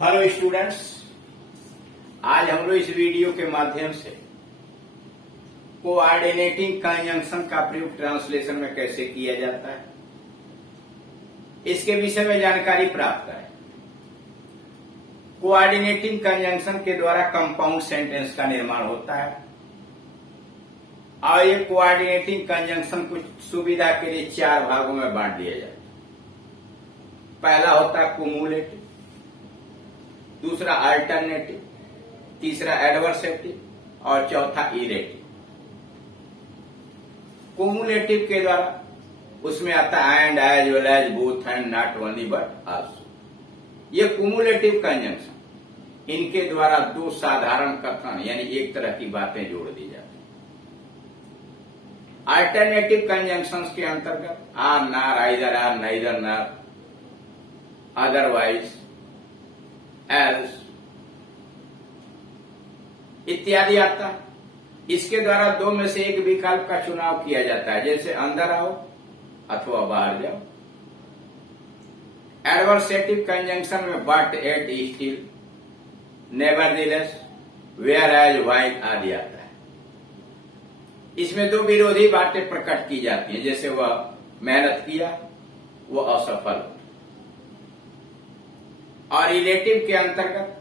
Hello students, आज हम लोग इस वीडियो के माध्यम से कोऑर्डिनेटिंग कंजंक्शन का प्रयोग ट्रांसलेशन में कैसे किया जाता है इसके विषय में जानकारी प्राप्त करें। कोऑर्डिनेटिंग कंजंक्शन के द्वारा कंपाउंड सेंटेंस का निर्माण होता है और ये कोऑर्डिनेटिंग कंजंक्शन कुछ सुविधा के लिए चार भागों में बांट दिया जाता है। पहला होता है कुमुलेटिव, दूसरा अल्टरनेटिव, तीसरा एडवर्सेटिव और चौथा इरेटिव। कुमुलेटिव के द्वारा उसमें आता है and, as well as, both and, not only but also. ये कुमुलेटिव कंजंक्शन, इनके द्वारा दो साधारण कथन यानी एक तरह की बातें जोड़ दी जाती हैं। अल्टरनेटिव कंजंक्शंस के अंतर्गत आर, नार, आइदर, आर, नाइदर, नार, अदरवाइज, एल्स इत्यादि आता है। इसके द्वारा दो में से एक विकल्प का चुनाव किया जाता है, जैसे अंदर आओ अथवा बाहर जाओ। एडवर्सेटिव कंजंक्शन में but, yet, still, nevertheless, whereas, while आदि आता है। इसमें दो विरोधी बातें प्रकट की जाती हैं, जैसे वह मेहनत किया, वह असफल। और रिलेटिव के अंतर्गत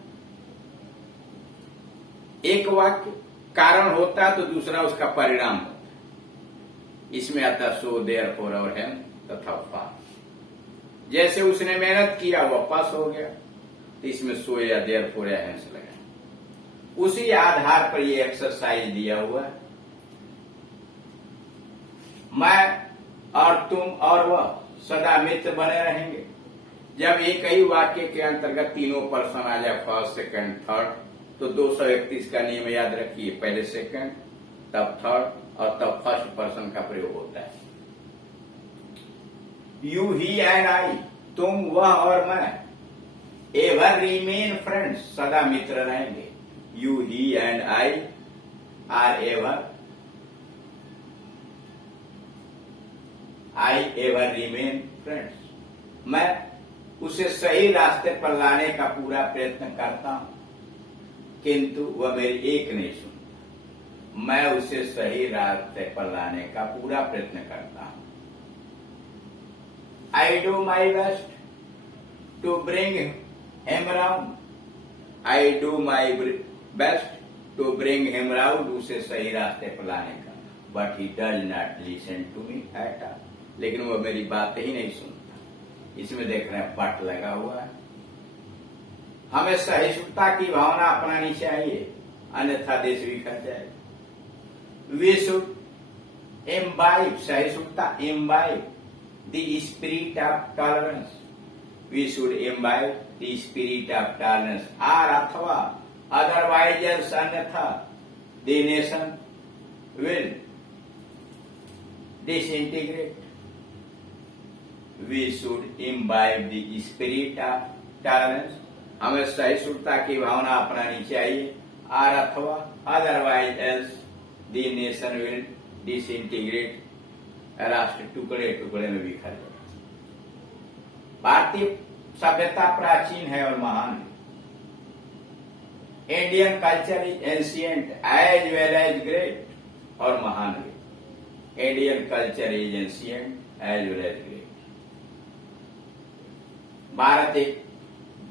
एक वाक्य कारण होता है तो दूसरा उसका परिणाम होता है। इसमें आता सो, देयरफॉर और हेम तथा फॉर। जैसे उसने मेहनत किया, वह पास हो गया, तो इसमें सो या देयरफॉर या हेम से लगा। उसी आधार पर यह एक्सरसाइज दिया हुआ है। मैं और तुम और वह सदा मित्र बने रहेंगे। जब एक ही वाक्य के अंतर्गत तीनों पर्सन आ जाए, फर्स्ट, सेकंड, थर्ड, तो 231 का नियम याद रखिए। पहले सेकंड, तब थर्ड और तब फर्स्ट पर्सन का प्रयोग होता है। यू, ही एंड आई, तुम, वह और मैं, एवर रिमेन फ्रेंड्स, सदा मित्र रहेंगे। You, he and I R ever, I ever remain friends. मैं उसे सही रास्ते पर लाने का पूरा प्रयत्न करता हूं, किंतु वह मेरी एक नहीं सुनता। मैं उसे सही रास्ते पर लाने का पूरा प्रयत्न करता हूं। I do my best to bring him round, I do my best to bring him round, उसे सही रास्ते पर लाने का। But he does not listen to me at all, लेकिन वह मेरी बातें ही नहीं सुनता। इसमें देख रहे हैं बट लगा हुआ है। हमें सहिष्णुता की भावना अपनानी चाहिए, अन्यथा देश बिखर जाएगा। वी शुड इम्बाइब, सहिष्णुता, imbibe the spirit of tolerance. We should imbibe the spirit of tolerance, or अथवा अदरवाइज एल्स, अन्यथा the nation will disintegrate. We should imbibe the spirit of tolerance. हमें सहिष्णुता की भावना अपनानी चाहिए, और अथवा otherwise else the nation will disintegrate, राष्ट्र टुकड़े टुकड़े में बिखर जाए। भारतीय सभ्यता प्राचीन है और महान है। Indian culture is ancient as well as great, और महान है। Indian culture is ancient as well as great. भारत एक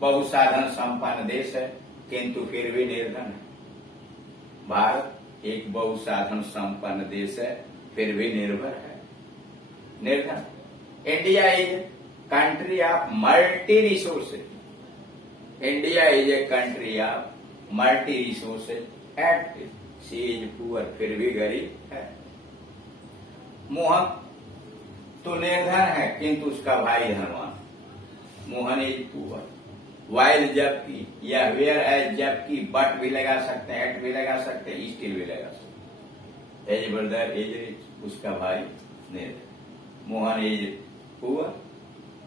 बहुसाधन संपन्न देश है, किंतु फिर भी निर्धन है। भारत एक बहुसाधन संपन्न देश है, फिर भी निर्भर है, निर्धन। India is a country of multi resources. India is a country of multi resources yet she is poor, फिर भी गरीब है। मोहन तो निर्धन है, किंतु उसका भाई धनवान। Mohan is poor. वाइल जबकि, या वेयर एज जबकि, बट भी लगा सकते हैं, एट भी लगा सकते हैं, स्टिल भी लगा सकते हैं। एज ब्रदर इज रिच, उसका भाई निर्धन। मोहन इज पुअर,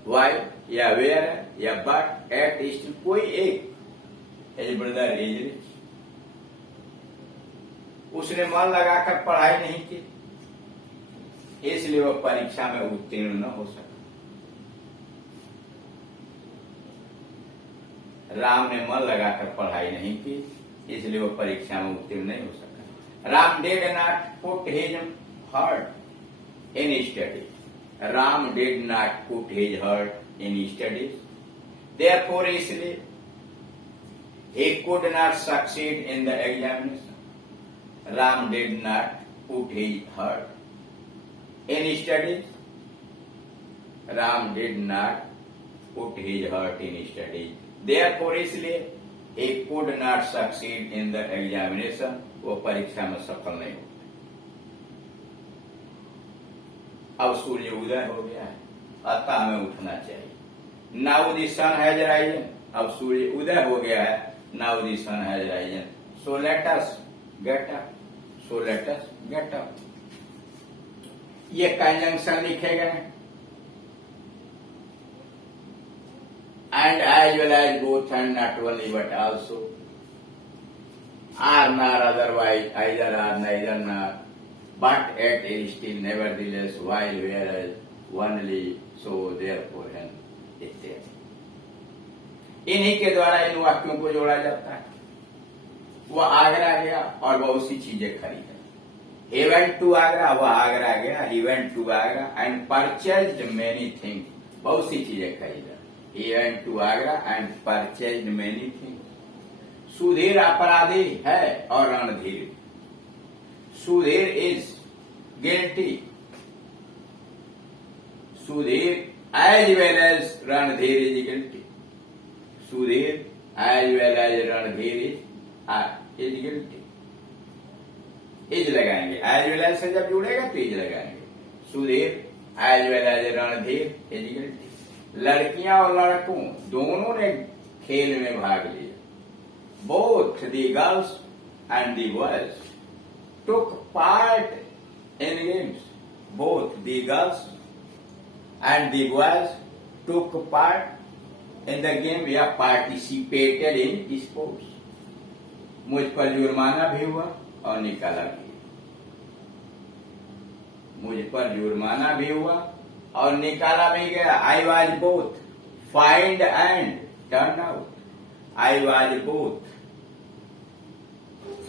वाइल या वेयर है या बट, एट, स्टिल, कोई एक। एज ब्रदर इज रिच, उसने मन लगाकर पढ़ाई नहीं की, इसलिए वह परीक्षा में उत्तीर्ण न हो सका। राम ने मन लगाकर पढ़ाई नहीं की, इसलिए वो परीक्षा में उत्तीर्ण नहीं हो सका। Ram did not put his heart in study. Ram did not put his heart in studies, therefore इसलिए he could not succeed in the examination. Ram did not put his heart in studies. Ram did not put his heart in studies. Therefore, इसलिए he could not succeed in the examination. वो परीक्षा में सफल नहीं हो। अब सूर्य उदय हो गया है, अतः हमें उठना चाहिए। Now the sun has risen. अब सूर्य उदय हो गया है। Now the sun has risen. So let us get up. So let us get up. ये कंजंक्शन लिखे गए and as well as both and not only but also are not otherwise either are neither not but yet is still nevertheless while whereas only so therefore and इत्यादि। इन्हीं के द्वारा इन वाक्यों को जोड़ा जाता है। वह आगरा गया और बहुत सी चीजें खरीदा। He went to आगरा, वह आगरा गया। He went to Agra and purchased many things, बहुत सी चीजें खरीदा। He went to Agra and purchased many things। Sudhir अपराधी है और Randhir. Sudhir is guilty। Sudhir as well as Randhir is guilty। Sudhir as well as Randhir is guilty। Is लगाएंगे, as well as से जब जुड़ेगा तो इज लगाएंगे। Sudhir as well as Randhir is guilty। लड़कियां और लड़कों दोनों ने खेल में भाग लिया। Both the girls and the boys took part in games। Both the girls and the boys took part in the game या participated in sports। मुझ पर जुर्माना भी हुआ और निकाला भी। मुझ पर जुर्माना भी हुआ और निकाला भी गया। I was both fined and turned out। I was both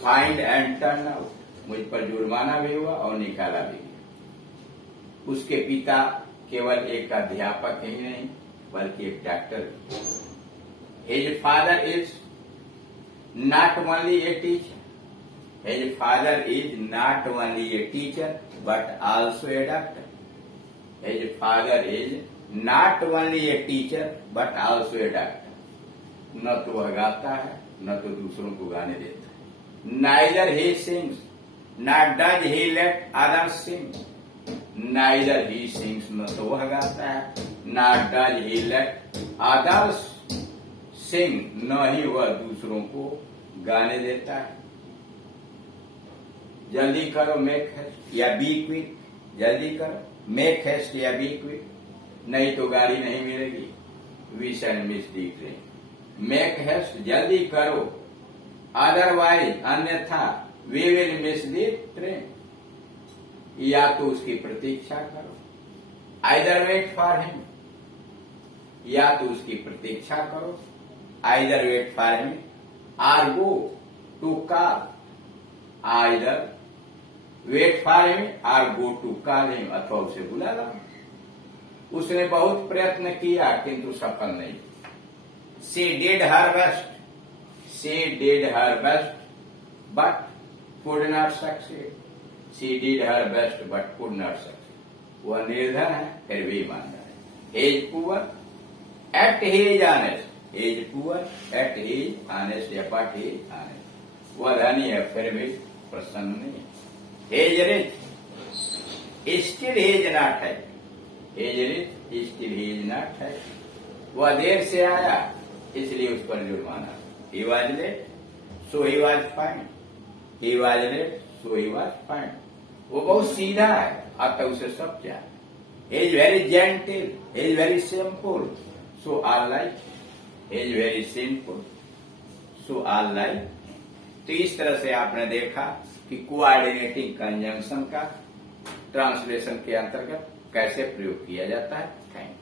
fined and turned out। मुझ पर जुर्माना भी हुआ और निकाला भी गया। उसके पिता केवल एक अध्यापक ही नहीं बल्कि एक doctor. His father is not only a teacher. His father is not only a teacher but also a doctor। His father is not only a teacher but also a doctor। न तो वह गाता है न तो दूसरों को गाने देता है। Neither he sings nor does he let others sing। Neither he sings न तो वह गाता है nor does he let others sing न ही वह दूसरों को गाने देता है। जल्दी करो मेक हेस्ट या बी क्विक। जल्दी करो मेक हेस्ट या बी क्विक, नहीं तो गाड़ी नहीं मिलेगी। We shall miss the train. Make haste जल्दी करो, अदरवाइज अन्यथा we will miss the train. या तो उसकी प्रतीक्षा करो, आइदर वेट फॉर हिम। या तो उसकी प्रतीक्षा करो, either wait for him or go to call. Either wait for him or go to call him, अथवा उसे बुला लो। उसने बहुत प्रयत्न किया किंतु सफल नहीं। She did her best. She did her best but could not succeed. She did her best but could not succeed। वह निर्धन है फिर भी ईमानदार है। He is poor at he is honest। He is poor at he is honest या but he is honest। वह धनी है फिर भी प्रसन्न नहीं है। He is rich still he is not happy। He is rich still he is not happy। वह देर से आया इसलिए उस पर जुर्माना। He was late so he was fined। He was late so he was fined। वो बहुत सीधा है अतः उसे सब क्या। He is very gentle, he is very simple, so all like। He is very simple, so all like। तो इस तरह से आपने देखा कि कोऑर्डिनेटिंग कंजंक्शन का ट्रांसलेशन के अंतर्गत कैसे प्रयोग किया जाता है। Thank you.